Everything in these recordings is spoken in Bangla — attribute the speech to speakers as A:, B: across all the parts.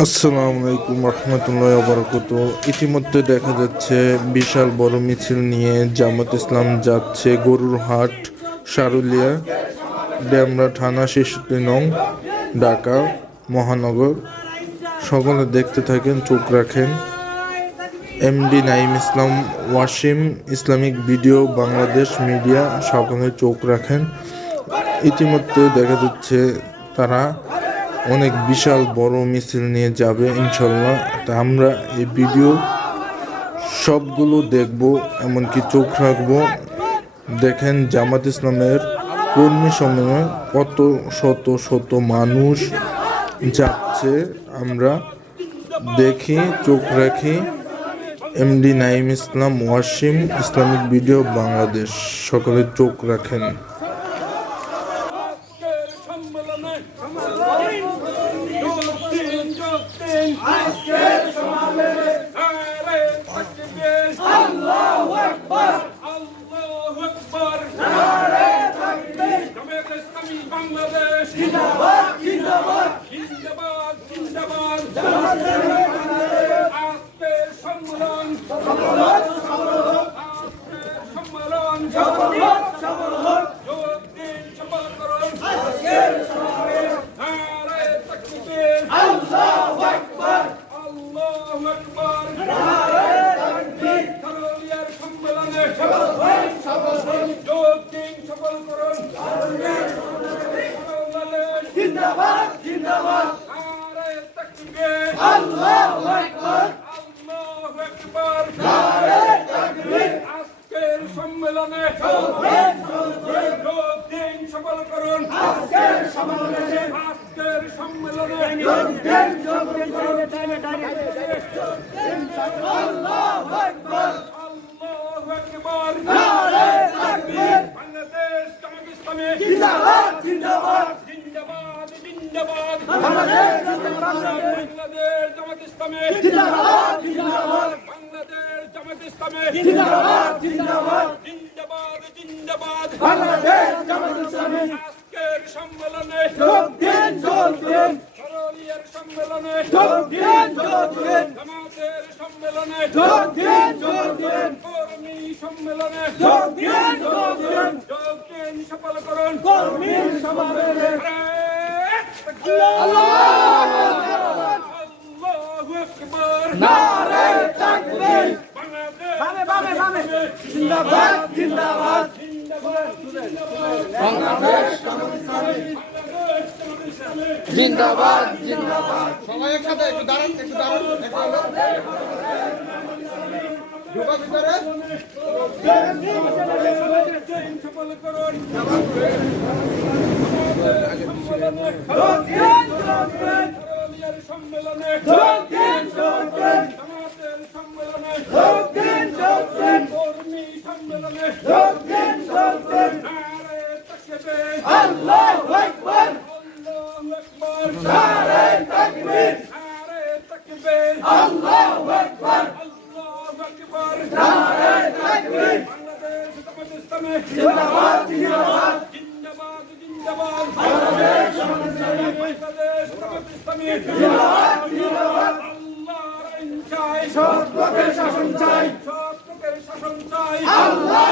A: আসসালামু আলাইকুম রহমতুল্লাহ বরকত। ইতিমধ্যে দেখা যাচ্ছে বিশাল বড় মিছিল নিয়ে জামাত ইসলাম যাচ্ছে গরুর হাট, সারুলিয়া, ডেমরা থানা শিশুটি নং, ঢাকা, মহানগর। সকলে দেখতে থাকেন, চোখ রাখেন। MD Naim Islam Wasim, Islamic video, Bangladesh media, সকলে চোখ রাখেন। ইতিমধ্যে দেখা যাচ্ছে তারা অনেক বিশাল বড় মিছিল নিয়ে যাবে ইনশাল্লাহ তা আমরা এই ভিডিও সবগুলো দেখব, এমনকি চোখ রাখব। দেখেন, জামাত ইসলামের কর্মী সম্মেলনে কত শত শত মানুষ যাচ্ছে। আমরা দেখি, চোখ রাখি। MD Naim Islam, Wasim Islamic video, Bangladesh. সকলে চোখ রাখেন
B: আজকের সম্মেলনে যোগদিন যোগদিন আজকের সম্মেলনে নারে তাকবীর আল্লাহু আকবার আল্লাহু আকবার নারে তাকবীর জামায়াত ইসলামী বাংলাদেশ জিন্দাবাদ জিন্দাবাদ জিন্দাবাদ জিন্দাবাদ আজকের সম্মেলন আজকের সম্মেলন যোগদিন সফল করুন নারে তাকবীর আল্লাহু আকবার আল্লাহু আকবার নারে তাকবীর করলিয়ার সম্মেলনে সফল যোগদিন সফল করুন জিন্দাবাদ জিন্দাবাদ নারে তাকবীর আল্লাহু আকবার আল্লাহু আকবার নারে তাকবীর আজকের সম্মেলনে যোগদিন সফল করুন আজকের সম্মেলনে আজকের সম্মেলনে যোগদিন সফল আজকের সম্মেলনে যোগ দিন যোগ দিন। সরলিয়ার সম্মেলনে যোগ দিন যোগ দিন। জামাতের সম্মেলনে যোগ দিন যোগ দিন কর্মী সম্মেলনে যোগ দিন যোগ দিন যোগ দিন সফল করুন। কর্মী সম্মেলনে আল্লাহু আকবার নারে তাকবীর বাংলাদেশ বামে বামে জিন্দাবাদ জিন্দাবাদ
C: জিন্দাবাদ জিন্দাবাদ সবাই একসাথে একটু দাঁড়ান একটু দাঁড়ান ঢোকা ভিতরে
B: সম্মেলনে কর্মী সম্মেলনে আল্লাহু আকবার নারে তাকবীর নারে তাকবীর আল্লাহু আকবার আল্লাহু আকবার নারে তাকবীর বাংলাদেশ জিন্দাবাদ জিন্দাবাদ জিন্দাবাদ। বাংলাদেশ জামাত ইসলামী জিন্দাবাদ জিন্দাবাদ আল্লাহর আইন চাই সৎ লোকের শাসন চাই। সৎ লোকের শাসন চাই। আল্লাহর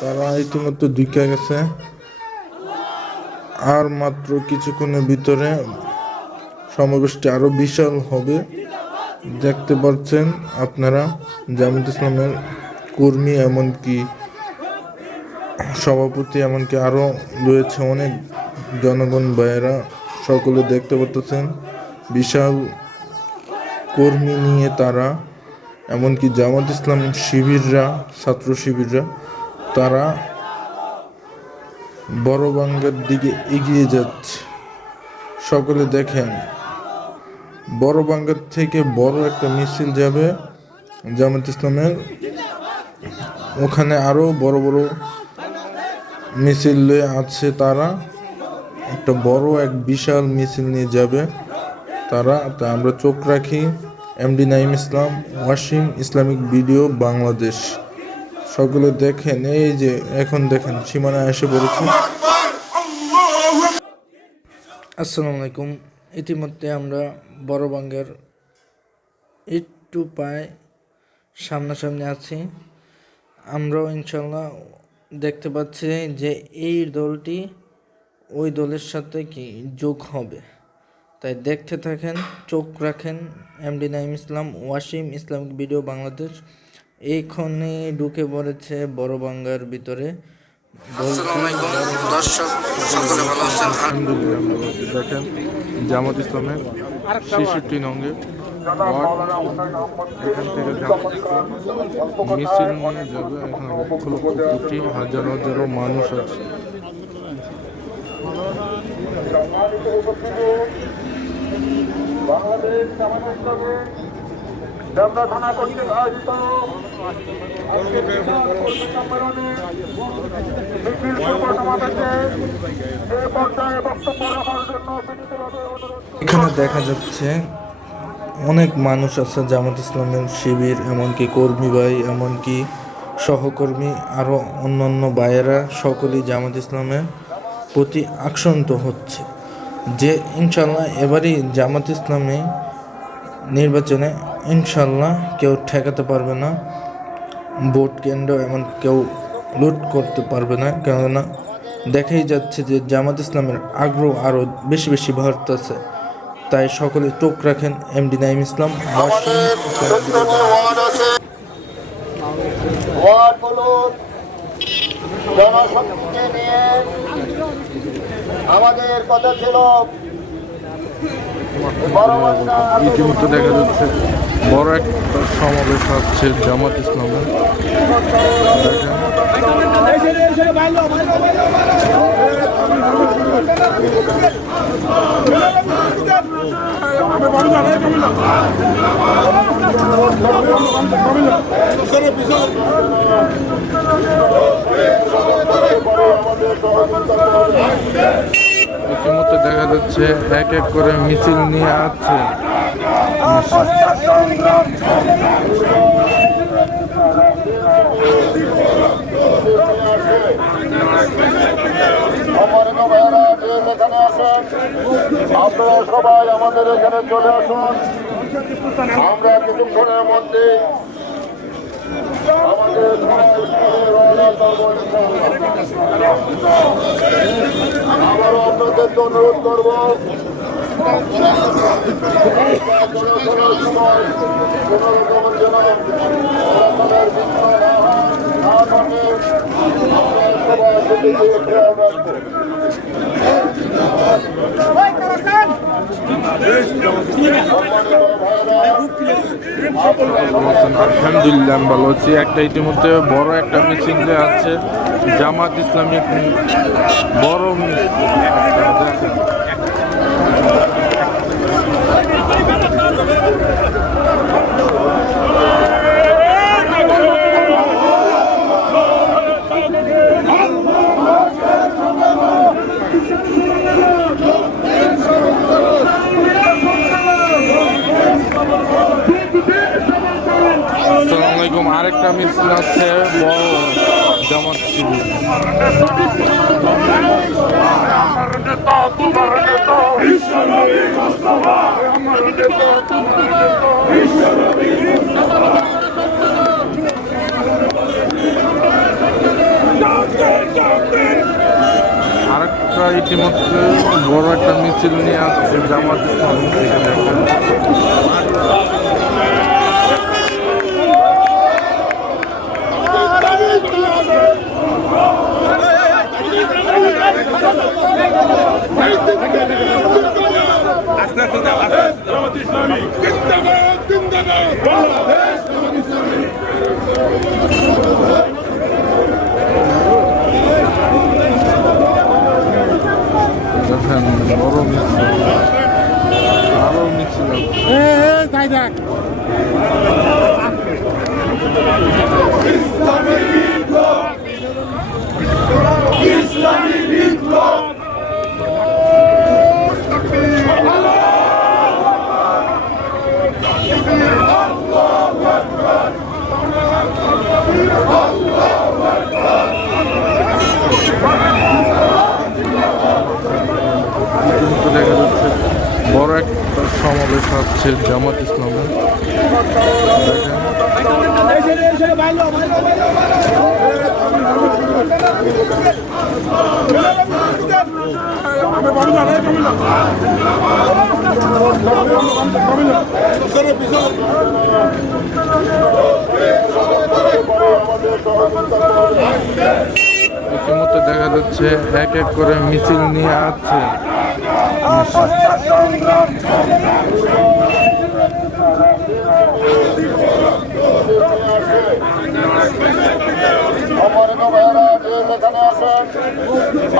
B: তারা ইতিমধ্যে ঢুকে গেছে। আর মাত্র কিছুক্ষণের ভিতরে সমাবেশটি আরও বিশাল হবে। দেখতে পাচ্ছেন আপনারা জামাত ইসলামের কর্মী এমনকি সভাপতি এমনকি আরও রয়েছে অনেক জনগণ ভাইয়েরা, সকলে দেখতে পাচ্ছেন বিশাল কর্মী নিয়ে তারা, এমনকি জামাত ইসলাম শিবিররা, ছাত্র শিবিররা, তারা বড় বাঙ্গার দিকে এগিয়ে যাচ্ছে। সকলে দেখেন, বড় বাঙ্গার থেকে বড় একটা মিছিল যাবে জামাত ইসলামের। ওখানে আরও বড় বড় মিছিল লয়ে আছে তারা। একটা বড় এক বিশাল মিছিল নিয়ে যাবে তারা। তা আমরা চোখ রাখি। MD Naim Islam, Wasim Islamic video Bangladesh. সকলে দেখেন, এই যে এখন দেখেন সীমানায় এসে পড়েছে। আসসালামু আলাইকুম। ইতিমধ্যে আমরা বড় বাঙ্গের একটু পায় সামনাসামনি আছি। আমরাও ইনশাল্লাহ দেখতে পাচ্ছি যে এই দলটি ওই দলের সাথে কি যোগ হবে। তাই দেখতে থাকেন চোখ রাখেন MD Naim Islam Wasim Islamic video Bangladesh. এইখানে ঢুকে পড়েছে বড় বাঙ্গার ভিতরে
D: দর্শক সকলে ভালো আছেন?
B: দেখেন জামাত ইসলামের ছেষট্টি নঙ্গে এখান থেকে মিছিল নিয়ে যাবে এখানে লক্ষ লক্ষ কোটি হাজার হাজারো মানুষ আছে।
E: আয়োজিত মিছিল সমাবেশে এ পর্যায়ে বক্তব্য রাখার জন্য
B: এখানে দেখা যাচ্ছে অনেক মানুষ আছে জামাত ইসলামের শিবির, এমনকি কর্মী ভাই, এমনকি সহকর্মী আরও অন্যান্য ভাইয়েরা, সকলেই জামাত ইসলামের প্রতি আকর্ষিত হচ্ছে। যে ইনশাল্লাহ এবারই জামাত ইসলামে নির্বাচনে ইনশাল্লাহ কেউ ঠেকাতে পারবে না, ভোট কেন্দ্র এমন কেউ লুট করতে পারবে না, কেননা দেখাই যাচ্ছে যে জামাত ইসলামের আগ্রহ আরও বেশি বেশি বাড়তেছে। তাই সকলে চোখ রাখেন এমডি নাইম ইসলাম।
C: আমাদের কথা ছিল
B: ইতিমধ্যে দেখা যাচ্ছে বড় একটা সমাবেশ হচ্ছে জামাত ইসলামের। ইতিমধ্যে দেখা যাচ্ছে, এক এক করে মিছিল নিয়ে আছে
C: আপনারা সবাই আমাদের এখানে চলে আসুন আমরা কিছুক্ষণের মধ্যে আমাদের সবাই রওনা করব ইনশাআল্লাহ। আবারও আপনাদের অনুরোধ করব সময় কোনো রকমের যেন
B: আলহামদুলিল্লাহ আমি ভালো আছি। একটা ইতিমধ্যে বড় একটা মিছিল আছে জামাত ইসলামিক বড় মিছিল আসসালামু আলাইকুম আরেকটা মিছিল আছে বড় জামাত শিবির আরেকটা ইতিমধ্যে বড় একটা মিছিল নিয়ে আসছে জামাত ইসলাম। দেখেন দেখেন বড় মিছিল দেখা যাচ্ছে বড় একটা সমাবেশ হচ্ছে জামাত ইসলামের দেখা যাচ্ছে এক এক করে মিছিল নিয়ে আছে
C: সম্মানিত ভাইয়েরা যে যেখানে আসেন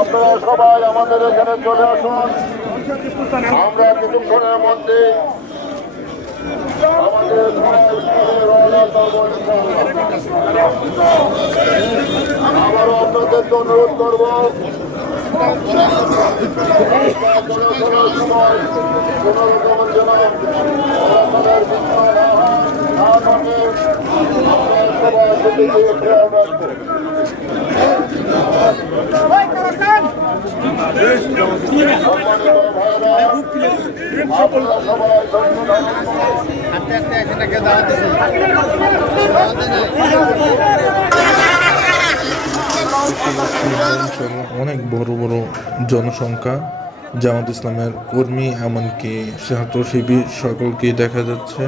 C: আপনারা সবাই আমাদের এখানে চলে আসুন আমরা কিছুক্ষণের মধ্যে আমাদের সবাই রওনা করব ইনশাআল্লাহ। আবারও আপনাদেরকে অনুরোধ করব কোনো রকমের যেন চলাচলের বিঘ্ন না হয়,
B: অনেক বড় বড় জনসংখ্যা জামাত ইসলামের কর্মী, এমনকি ছাত্র শিবির সকলকেই দেখা যাচ্ছে।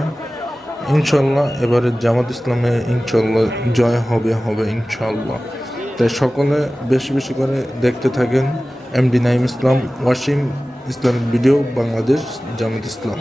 B: ইনশাল্লাহ এবারে জামাত ইসলামে ইনশাল্লাহ জয় হবে হবে ইনশাল্লাহ। তাই সকলে বেশি বেশি করে দেখতে থাকেন M D Naim Islam, Wasim Islam video, Bangladesh Jamaat Islam.